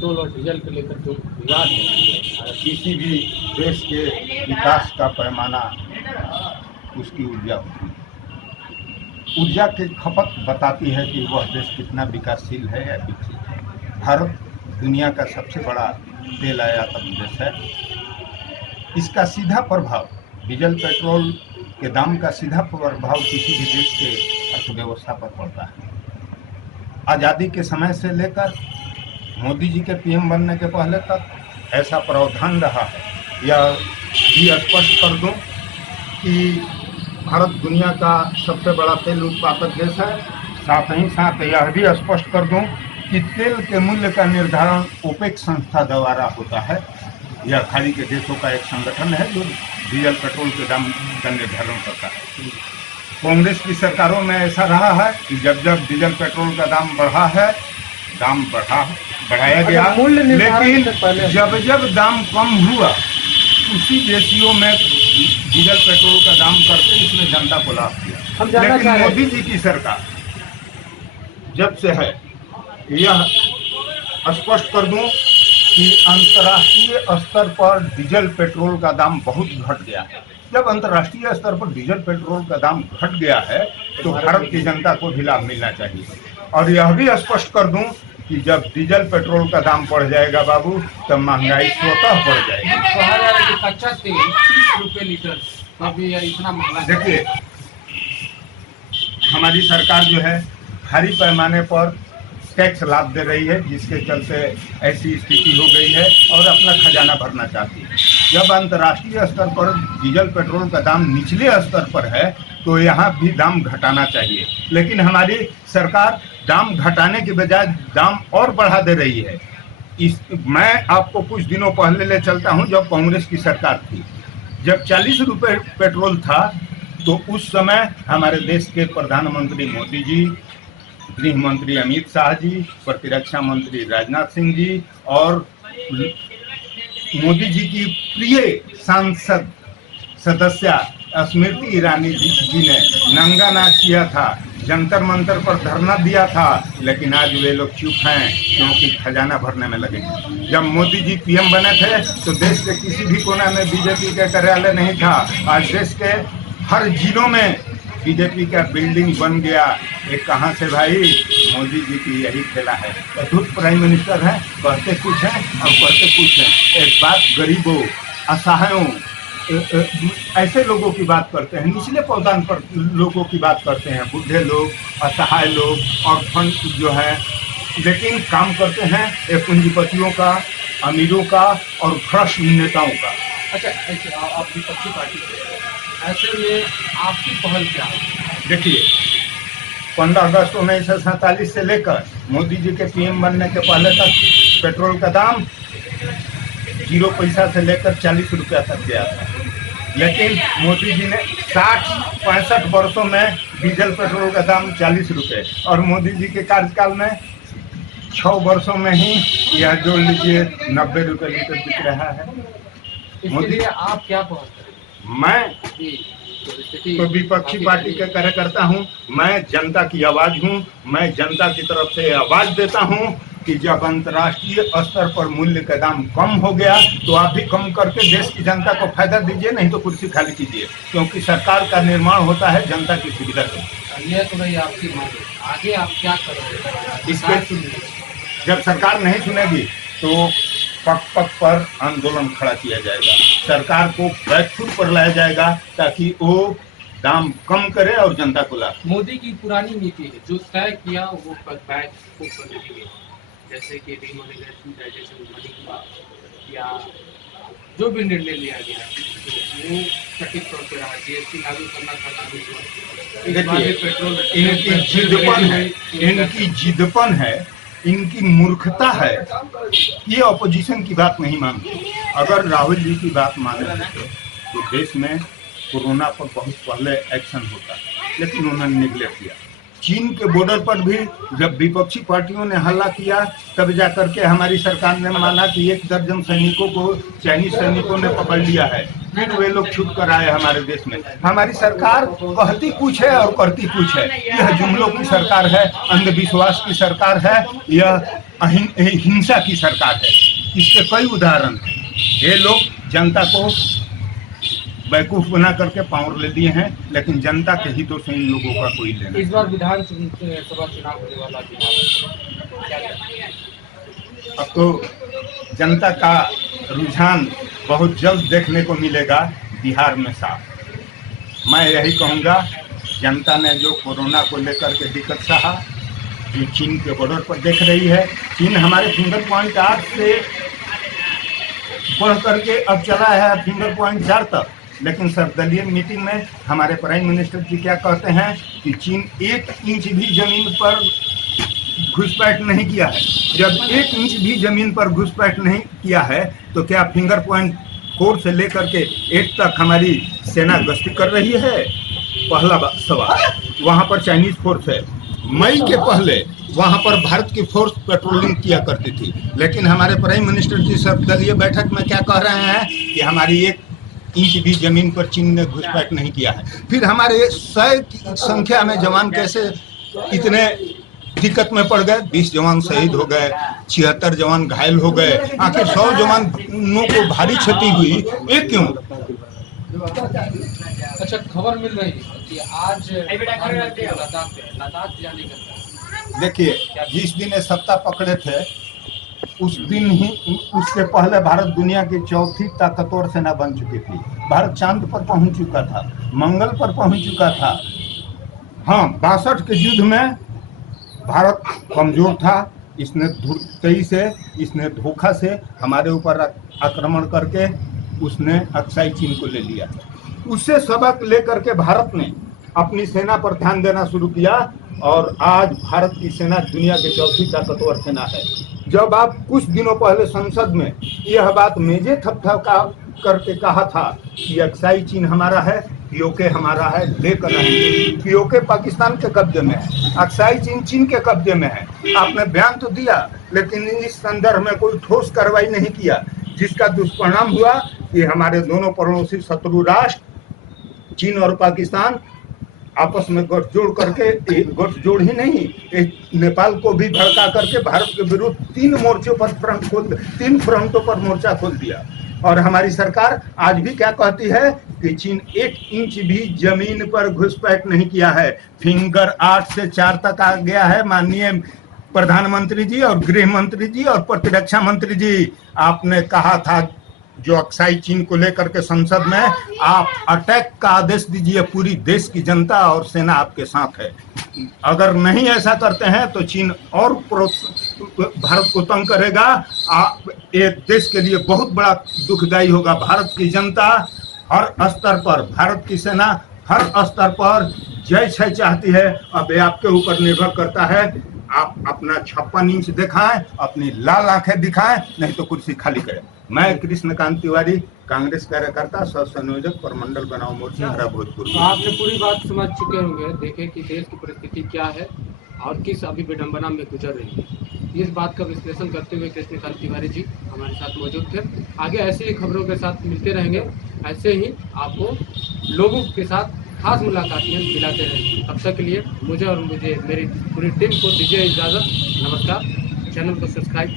Petrol और diesel को लेकर जो विवाद है, किसी भी देश के विकास का पैमाना उसकी ऊर्जा होती है। ऊर्जा की खपत बताती है कि वह देश कितना विकासशील है या विकसित है। भारत दुनिया का सबसे बड़ा तेल आयातक देश है। इसका सीधा प्रभाव डीजल पेट्रोल के दाम का सीधा प्रभाव किसी भी देश के अर्थव्यवस्था पर पड़ता है। आज़ादी के समय से लेकर मोदी जी के पीएम बनने के पहले तक ऐसा प्रावधान रहा है। यह भी स्पष्ट कर दूं कि भारत दुनिया का सबसे बड़ा तेल उत्पादक देश है। साथ ही साथ यह भी स्पष्ट कर दूं कि तेल के मूल्य का निर्धारण ओपेक संस्था द्वारा होता है। यह खाड़ी के देशों का एक संगठन है जो डीजल पेट्रोल के दाम का निर्धारण करता है। कांग्रेस की सरकारों में ऐसा रहा है कि जब जब डीजल पेट्रोल का दाम बढ़ा है, दाम बढ़ाया गया, लेकिन जब जब दाम कम हुआ उसी देशियों में डीजल पेट्रोल का दाम करके इसने जनता को लाभ दिया। लेकिन मोदी जी की सरकार जब से है, यह स्पष्ट कर दूं कि अंतर्राष्ट्रीय स्तर पर डीजल पेट्रोल का दाम बहुत घट गया है। जब अंतर्राष्ट्रीय स्तर पर डीजल पेट्रोल का दाम घट गया है तो भारत की जनता को भी लाभ मिलना चाहिए। और यह भी स्पष्ट कर दूं कि जब डीजल पेट्रोल का दाम बढ़ जाएगा बाबू, तब महंगाई स्वतः बढ़ जाएगी। कच्चा तेल 30 रुपये लीटर, अभी इतना महंगा। देखिए, हमारी सरकार जो है भारी पैमाने पर टैक्स लाभ दे रही है, जिसके चलते ऐसी स्थिति हो गई है और अपना खजाना भरना चाहती है। जब अंतर्राष्ट्रीय स्तर पर डीजल पेट्रोल का दाम निचले स्तर पर है तो यहाँ भी दाम घटाना चाहिए, लेकिन हमारी सरकार दाम घटाने के बजाय दाम और बढ़ा दे रही है। मैं आपको कुछ दिनों पहले ले चलता हूँ, जब कांग्रेस की सरकार थी, जब 40 रुपये पेट्रोल था तो उस समय हमारे देश के प्रधानमंत्री मोदी जी, गृह मंत्री अमित शाह जी, प्रतिरक्षा मंत्री राजनाथ सिंह जी और मोदी जी की प्रिय सांसद सदस्य स्मृति ईरानी जी ने नंगा नाच किया था, जंतर मंतर पर धरना दिया था, लेकिन आज वे लोग चुप हैं क्योंकि खजाना भरने में लगे। जब मोदी जी पीएम बने थे तो देश के किसी भी कोना में बीजेपी का कार्यालय नहीं था। आज देश के हर जिलों में बीजेपी का बिल्डिंग बन गया। ये कहाँ से भाई? मोदी जी की यही खेला है। अद्भुत प्राइम मिनिस्टर है, कहते कुछ है और करते कुछ है। एक बात गरीबों, असहायों, ऐसे लोगों की बात करते हैं, निचले पौधान पर लोगों की बात करते हैं, बुढ़े लोग, असहाय लोग और फंड जो है, लेकिन काम करते हैं ये पूंजीपतियों का, अमीरों का और भ्रष्ट नेताओं का। अच्छा, आप विपक्षी पार्टी ऐसे में आपकी पहल क्या है? देखिए, 15 अगस्त 1947 से लेकर मोदी जी के पीएम बनने के पहले तक पेट्रोल का दाम 0 पैसा से लेकर 40 रुपया तक गया था, लेकिन मोदी जी ने 65 वर्षों में डीजल पेट्रोल का दाम 40 रुपये और मोदी जी के कार्यकाल में 6 वर्षों में ही यह जोड़ लीजिए 90 रुपये लीटर बिक रहा है। इसके लिए आप क्या पहल करेंगे? मैं तो विपक्षी पार्टी के कार्यकर्ता हूं, मैं जनता की आवाज हूं। मैं जनता की तरफ से आवाज देता हूं कि जब अंतर्राष्ट्रीय स्तर पर मूल्य का दाम कम हो गया तो आप भी कम करके देश की जनता को फायदा दीजिए, नहीं तो कुर्सी खाली कीजिए, क्योंकि सरकार का निर्माण होता है जनता की सुविधा से। ये तो नहीं आपकी मांग, आगे आप क्या करेंगे? इसके जब सरकार नहीं सुनेगी तो पग पग पर आंदोलन खड़ा किया जाएगा, सरकार को बैकफुट पर लाया जाएगा ताकि वो दाम कम करे और जनता को लाभ। मोदी की पुरानी नीति है जो तय किया वो बैकफुट पर नहीं गया, जैसे कि डिमोनेटाइजेशन मनी की बात या जो भी निर्णय लिया गया वो सटीक तौर पर रहा। जीएसटी लागू करना था, पेट्रोल इनकी जिदपन है, इनकी मूर्खता है कि अपोजिशन की बात नहीं मानते। अगर राहुल जी की बात माने तो देश में कोरोना पर बहुत पहले एक्शन होता, लेकिन उन्होंने निगलेक्ट किया। चीन के बॉर्डर पर भी जब विपक्षी पार्टियों ने हल्ला किया तब जाकर के हमारी सरकार ने माना कि 1 दर्जन सैनिकों को चाइनीज सैनिकों ने पकड़ लिया है, फिर वे लोग छूट कर आए हमारे देश में। हमारी सरकार कहती कुछ है और करती कुछ है। यह जुमलों की सरकार है, अंधविश्वास की सरकार है, यह हिंसा की सरकार है। इसके कई उदाहरण हैं। ये लोग जनता को बेवकूफ बना करके पावर ले दिए हैं, लेकिन जनता के हितों से इन लोगों का कोई लेना इस बार विधानसभा चुनाव होने वाला बिहार में, अब तो जनता का रुझान बहुत जल्द देखने को मिलेगा बिहार में साफ। मैं यही कहूँगा, जनता ने जो कोरोना को लेकर के दिक्कत सहा, जो चीन के बॉर्डर पर देख रही है, चीन हमारे फिंगर पॉइंट 8 से बढ़ करके अब चला है फिंगर पॉइंट 4 तक। लेकिन सर्वदलीय मीटिंग में हमारे प्राइम मिनिस्टर जी क्या कहते हैं कि चीन 1 इंच भी जमीन पर घुसपैठ नहीं किया है। जब 1 इंच भी जमीन पर घुसपैठ नहीं किया है तो क्या फिंगर पॉइंट 4 से लेकर के 8 तक हमारी सेना गश्ती कर रही है? पहला सवाल। वहाँ पर चाइनीज फोर्स है। मई के पहले वहाँ पर भारत की फोर्स पेट्रोलिंग किया करती थी, लेकिन हमारे प्राइम मिनिस्टर जी सर्वदलीय बैठक में क्या कह रहे हैं कि हमारी 1 इंच भी जमीन पर चीन ने घुसपैठ नहीं किया है। फिर हमारे 100 की संख्या में जवान कैसे इतने दिक्कत में पड़ गए? 20 जवान शहीद हो गए, 76 जवान घायल हो गए, आखिर 100 जवानों को भारी क्षति हुई, ये क्यों? अच्छा, खबर मिल रही है कि आज लद्दाख जाने का, देखिए, जिस दिन ये सत्ता पकड़े थे उस दिन ही, उसके पहले भारत दुनिया की 4थी ताकतवर सेना बन चुकी थी। भारत चांद पर पहुंच चुका था, मंगल पर पहुंच चुका था। हाँ, 62 के युद्ध में भारत कमजोर था। इसने धूर्तता से, इसने धोखा से हमारे ऊपर आक्रमण करके उसने अक्साई चीन को ले लिया। उससे सबक लेकर के भारत ने अपनी सेना पर ध्यान देना शुरू किया और आज भारत की सेना दुनिया की 4थी ताकतवर सेना है। जब आप कुछ दिनों पहले संसद में यह बात मेजे थपथपा करके कहा था कि अक्साई चीन हमारा है, पीओके हमारा है, लेकर रहेंगे। पीओके पाकिस्तान के कब्जे में है, अक्साई चीन चीन के कब्जे में है। आपने बयान तो दिया, लेकिन इस संदर्भ में कोई ठोस कार्रवाई नहीं किया, जिसका दुष्परिणाम हुआ कि हमारे दोनों पड़ोसी शत्रु राष्ट्र चीन और पाकिस्तान आपस में गठजोड़ करके, गठजोड़ ही नहीं, नेपाल को भी भड़का करके भारत के विरुद्ध 3 मोर्चों पर 3 फ्रंटों पर मोर्चा खोल दिया। और हमारी सरकार आज भी क्या कहती है कि चीन 1 इंच भी जमीन पर घुसपैठ नहीं किया है। फिंगर 8 से 4 तक आ गया है। माननीय प्रधानमंत्री जी और गृह मंत्री जी और प्रतिरक्षा मंत्री जी, आपने कहा था जो अक्साई चीन को लेकर के संसद में, आप अटैक का आदेश दीजिए, पूरी देश की जनता और सेना आपके साथ है। अगर नहीं ऐसा करते हैं तो चीन और भारत को तंग करेगा। ये देश के लिए बहुत बड़ा दुखदायी होगा। भारत की जनता हर स्तर पर, भारत की सेना हर स्तर पर जय जय चाहती है। अब ये आपके ऊपर निर्भर करता है, आप अपना 56 इंच दिखाएं, अपनी लाल आंखें दिखाएं, नहीं तो कुर्सी खाली करें। मैं कृष्णकांत तिवारी, कांग्रेस कार्यकर्ता, सह संयोजक प्रमंडल बनाओ मोर्चा हरा भोजपुर। आपने पूरी बात समझ चुके होंगे, देखें कि देश की परिस्थिति क्या है और किस अभी विडंबना में गुजर रही है। इस बात का विश्लेषण करते हुए कृष्णकांत तिवारी जी हमारे साथ मौजूद थे। आगे ऐसी ही खबरों के साथ मिलते रहेंगे, ऐसे ही आपको लोगों के साथ खास मुलाकातें दिलाते रहेंगे। तब तक के लिए मुझे और मेरी पूरी टीम को दीजिए इजाज़त। नमस्कार। चैनल को सब्सक्राइब